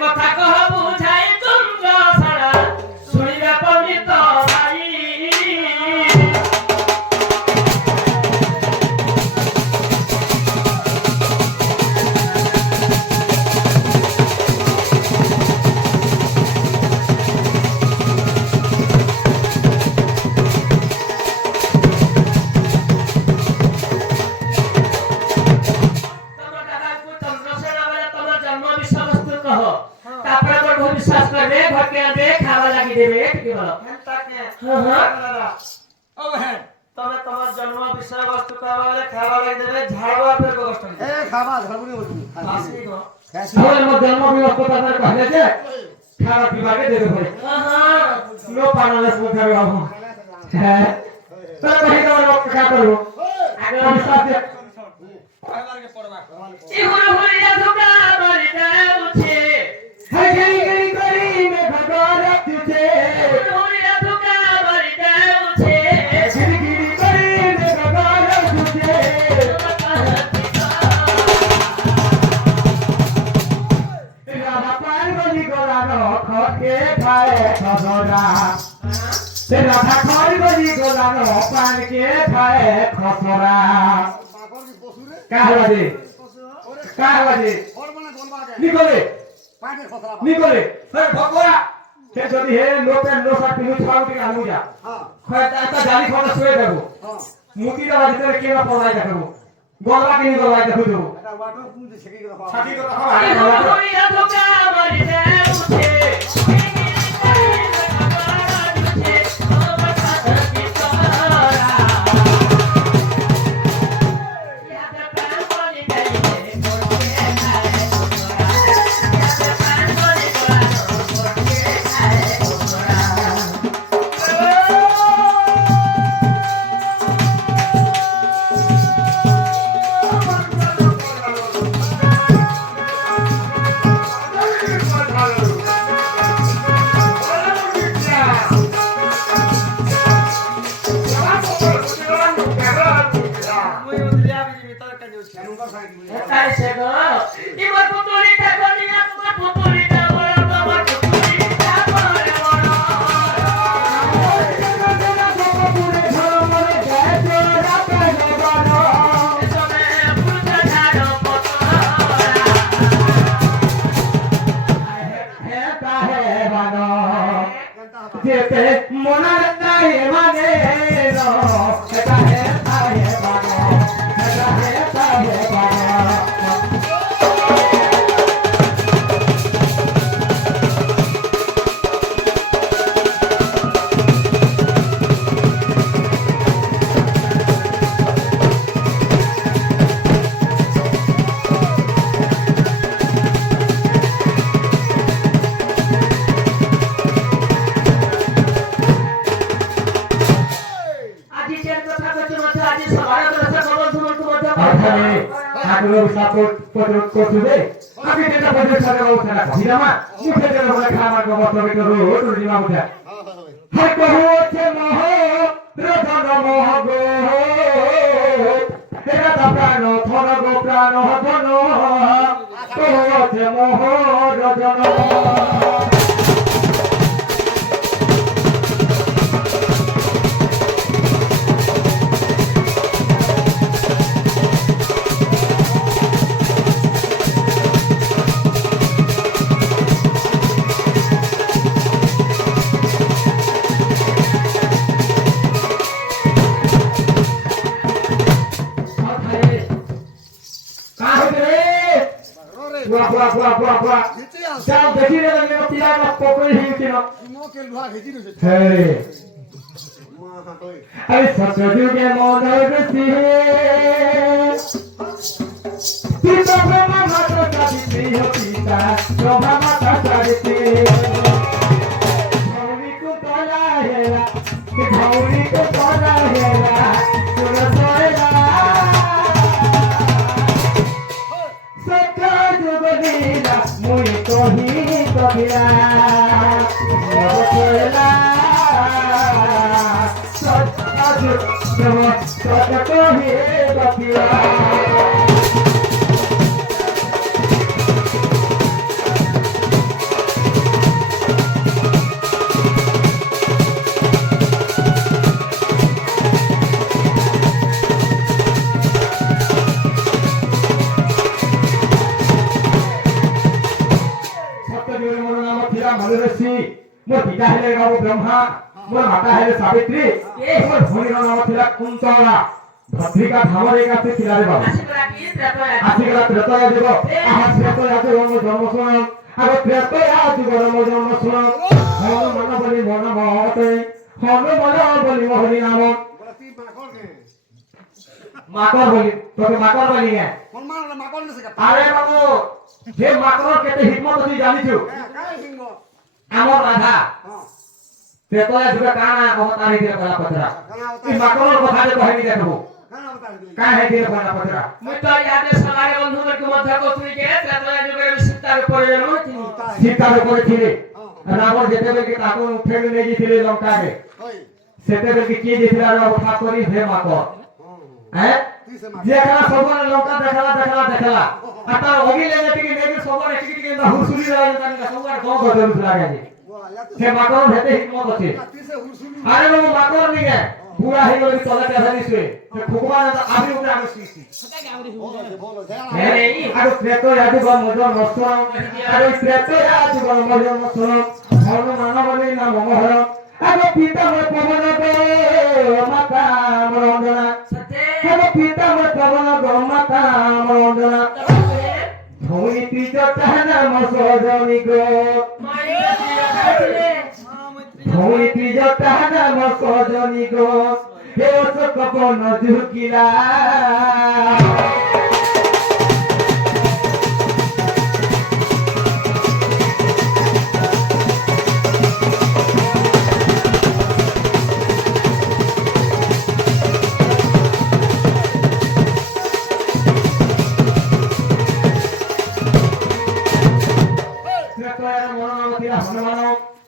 কথা কহ বুঝাই চন্দ্র ছাড়া শুনিবে পণ্ডিত ভাই বিশ্বাস করবে ঘরকে আনবে খাওয়া লাগিয়ে দেবে ঠিক বলো ও হ্যাঁ তবে তোমার জন্ম বিষয়বস্তু খাওয়া লাগিয়ে দেবে ঝাড়বা ফের কষ্ট এ খাওয়া ঝাড়বুনি বলছি আসি গো আমার মধ্যে জন্ম ব্যবস্থা তার কইলে যে খাওয়া বিভাগে দেবে বলে হ্যাঁ নো পানালে সুখাবে বাবু হ্যাঁ তো কই দাও কথা করব আগে বিশ্বাস দে পাইলারকে পড়বা ই হুড় হুড়িয়া ধুকা মারি যাচ্ছে হাই গরি গরি গরি মে ভগবান তুঝে হুড়িয়া ধুকা মারি যাচ্ছে গরি গরি গরি মে ভগবান তুঝে রাধা পার্বতী গোলানো খকে খায় খসরা রাধা পার্বতী গোলানো পানকে খায় খসরা কাহবাদে কাহবাদে নিকলে নিকলে সর ভগবা সে যদি হে লোপের লোসা পিনু ছাউটি আলু যা খয়টা একটা জালি খোলা শুয়ে দেব মুতিটা ভিতরে কেনা পলাই দেখাবো গলবা কিনি গলবা দেখো দেব এটা ওয়াটো পুঁতে ছেকে গেল ছাতি কথা আরে হরিয়া ধোকা মারি দে উঠে করতে আমি যেটা বলতে সাথে বলতে না জিরামা মুখে যেন বলে খাবার গোবর তবে তো রোড জিমা উঠা হয় কহতে মোহ রতন মোহ গো এরা তা প্রাণ ধন গো প্রাণ ধন কহতে মোহ রতন बुआ जाओ देखी रे लगे पिला का पकड़ ही किनो नो के लुहा घेजी रे हे अरे सतजु के मन रसी पिता ब्रह्मा माता सावित्री हो पिता ब्रह्मा माता सावित्री गौरी को तोला हेला के गौरी को तोला हेला सुन सोएला मुई तो ही कबिरा मोला सच तो ही कबिरा ମୋ ପିତା ହେଲେ ବାବୁ ବ୍ରହ୍ମା ମୋ ମାତା ହେଲେ ସାବିତ୍ରୀ ମୋ ଭଉଣୀର ନାମ ଥିଲା କୁନ୍ତଳା ଭଦ୍ରିକା ଧାମରେ କାছে ଥିଲା ରେ ବାବୁ ଆସିଗଲା ତ୍ରେତୟା ଯୁଗ ଆହା ତ୍ରେତୟା ଯୁଗ ମୋ ଜନ୍ମ ଶୁଣ ଆଗ ତ୍ରେତୟା ଯୁଗର ମୋ ଜନ୍ମ ଶୁଣ ହନୁମାନ ବୋଲି ମୋ ନାମ ଅଟେ ହନୁମାନ ବୋଲି ମୋ ହରି ନାମ মাকড় বলি তোকে মাকড় বলি না আরে বাবু যে মাকড় কেতে হিম্মত তুই জানিছু আমার রাধা তেতয়া যুগে কানা অবতারি দিয়ে কলা পতরা এই মাকড়র কথা যে কহিনি দেখবো কাহে দিয়ে কলা পতরা মুই তো ইয়াদে সকালে বন্ধুদেরকে মধ্যে কইছি যে তেতয়া যুগের সীতার উপরে জানো তিনি সীতার উপরে ছিলে রাবণ যেতেবে কি তাকে উঠেলে নিয়ে গিয়েছিলে লঙ্কাকে সেতেবে কি কি দিছিল আর অবস্থা করি হে মাকড় হ্যাঁ যেখানে সবন লঙ্কা দেখালা আর তার অগিলে যেটিকে নেগে সবন এটিকে টিকে না হুসুরি লাগে জানি না সবার কম বদল লাগে সে মাকড় হেতে হিম্মত আছে আরে বাবু মাকড় নিয়ে পুরা হয়ে গেল তলে দেখা দিছে সে খুকুমা না আমি উপরে আমি শুইছি এই আর প্রেত ইয়াদু গো মজর নসর আর প্রেত ইয়াদু গো মজর নসর হন মানবলি না মহর আর পিতা মে পবন গো মাতা মরন্দনা সতে পিতা মে পবন গো মাতা মরন্দনা ধৌনি তীজ তাহনা মসজনি গো ধৌনি তীজ তাহনা মসজনি গো হে অশোক বন ঝুকিলা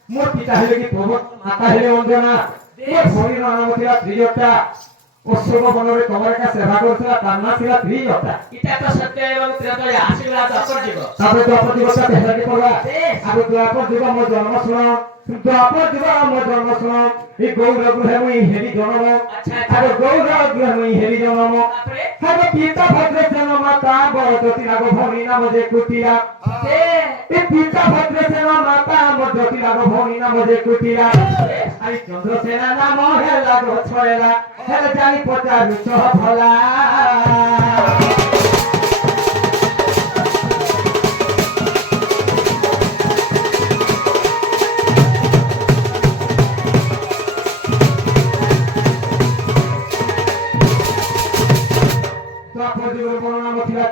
মোর পিতা হেলে কি প্রভু মাতা হেলে অঞ্জনা মোর ভৌণীর নাম ছিল ত্রিজটা অশোক বনরে তোমার কাছে সেবা করছিল তার নাম ছিল ত্রিজটা এটা তো সত্য এবং ত্রেতয়া আসিলা দ্বাপর যুগ তারপরে দ্বাপর যুগটা হেলাকে পড়া আগে দ্বাপর যুগ মোর জন্ম শুনো দ্বাপর যুগ মোর জন্ম শুনো এই গৌর গ্রহে মুই হেলি জন্ম আগে গৌর গ্রহে মুই হেলি জন্ম আগে পিতা ভদ্রেশন মাতা বরজ্যোতি রাগ ভৌণী নাম যে কুটিরা এই পিতা ভদ্রেশন মাতা বরজ্যোতি রাগ ভৌণী নাম যে কুটিরা আই চন্দ্রসেনা নাম হেলা গো ছয়লা হেলে জানি পচারু চহলা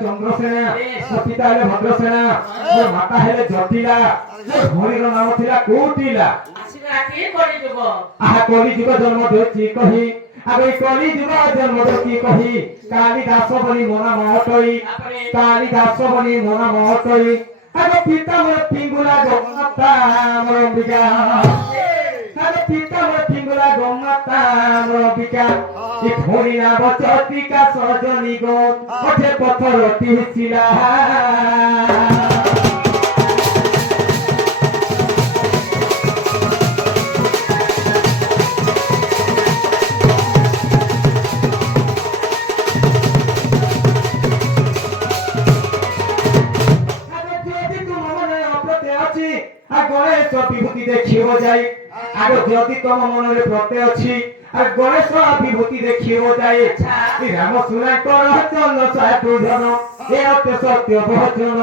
চন্দ্রসেনা পিতা হেলে ভদ্রসেনা মাতা হেলে জটিলা ভৌণীর নাম ଥିଲା কৌটিলা আসিলা কি করি যুগ আহা কলি যুগ জন্ম দেছি কহি আগে কলি যুগ জন্ম দেছি কহি কালিদাস বলি মোনা মহতই কালিদাস বলি মোনা মহতই আগে পিতা মোর পিঙ্গুলা জগন্নাথা মোর অম্বিকা আগে পিতা মোর পিঙ্গুলা জগন্নাথা মোর অম্বিকা ই ভৌণী নাম চতিকা সজনী গো ওঠে পথরতি ছিলা বিভূতি দেখিব যাই আগে যদি তম মନରେ প্রত্যয় ଅଛି আর গণেশ বিভূতি দেখিব যাই রাম শুনাই কর চল সাধু ধন এ অতে সত্য বচন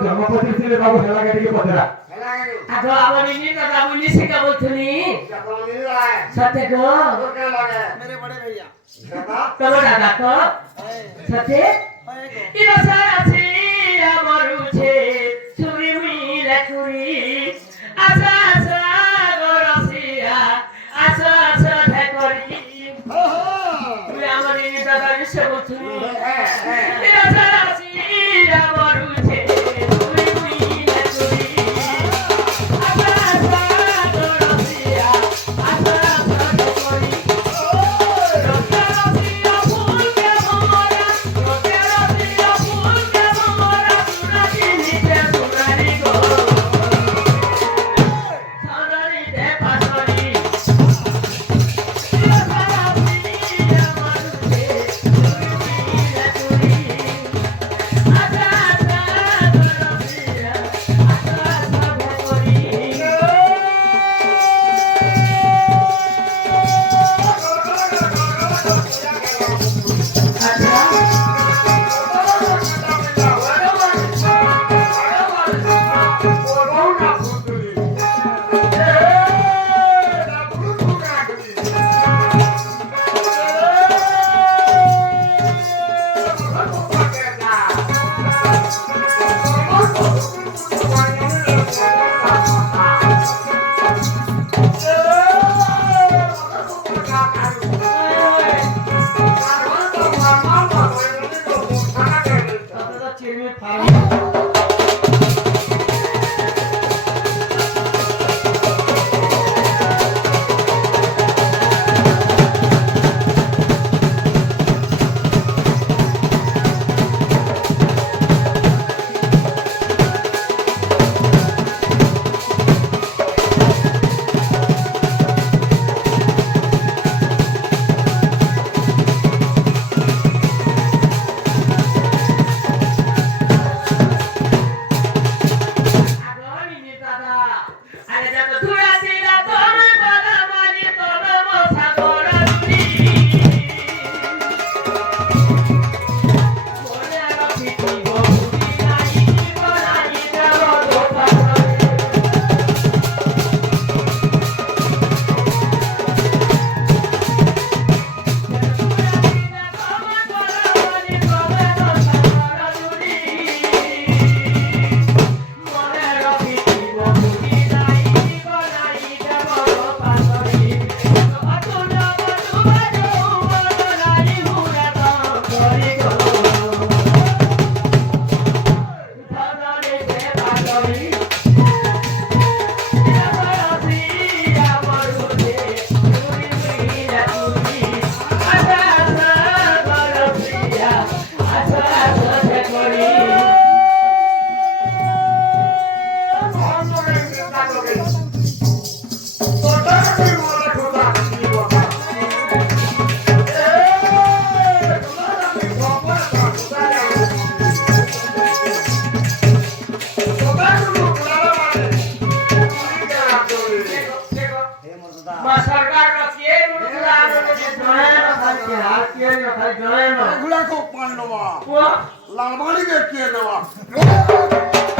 জন্মপতি ছিল বাবু হেলাকে দিকে পচরা আধো আবনি নি দাদা বুনি শিকা বলছনি সত্যি গো मेरे बड़े भैया তবে দাদা তো সত্যি ইনা সারাছি আমারুছে চুরি মিলে চুরি আশা আশা গরসিয়া আশা আশা ধেকরি তুই আমারই দাদা এসে বলছনি ইনা সারাছি আমারুছে Thank you. କିଏ ନୁଥିଲା ଜଣେ ଖାଲି ହାଲ କିଏ ନ ଖାଲି ଜଣେ ନ ଏଗୁଡାକ ପାଣି ନବା ପୁଅ ଲାଲବାଣୀ କିଏ ନବା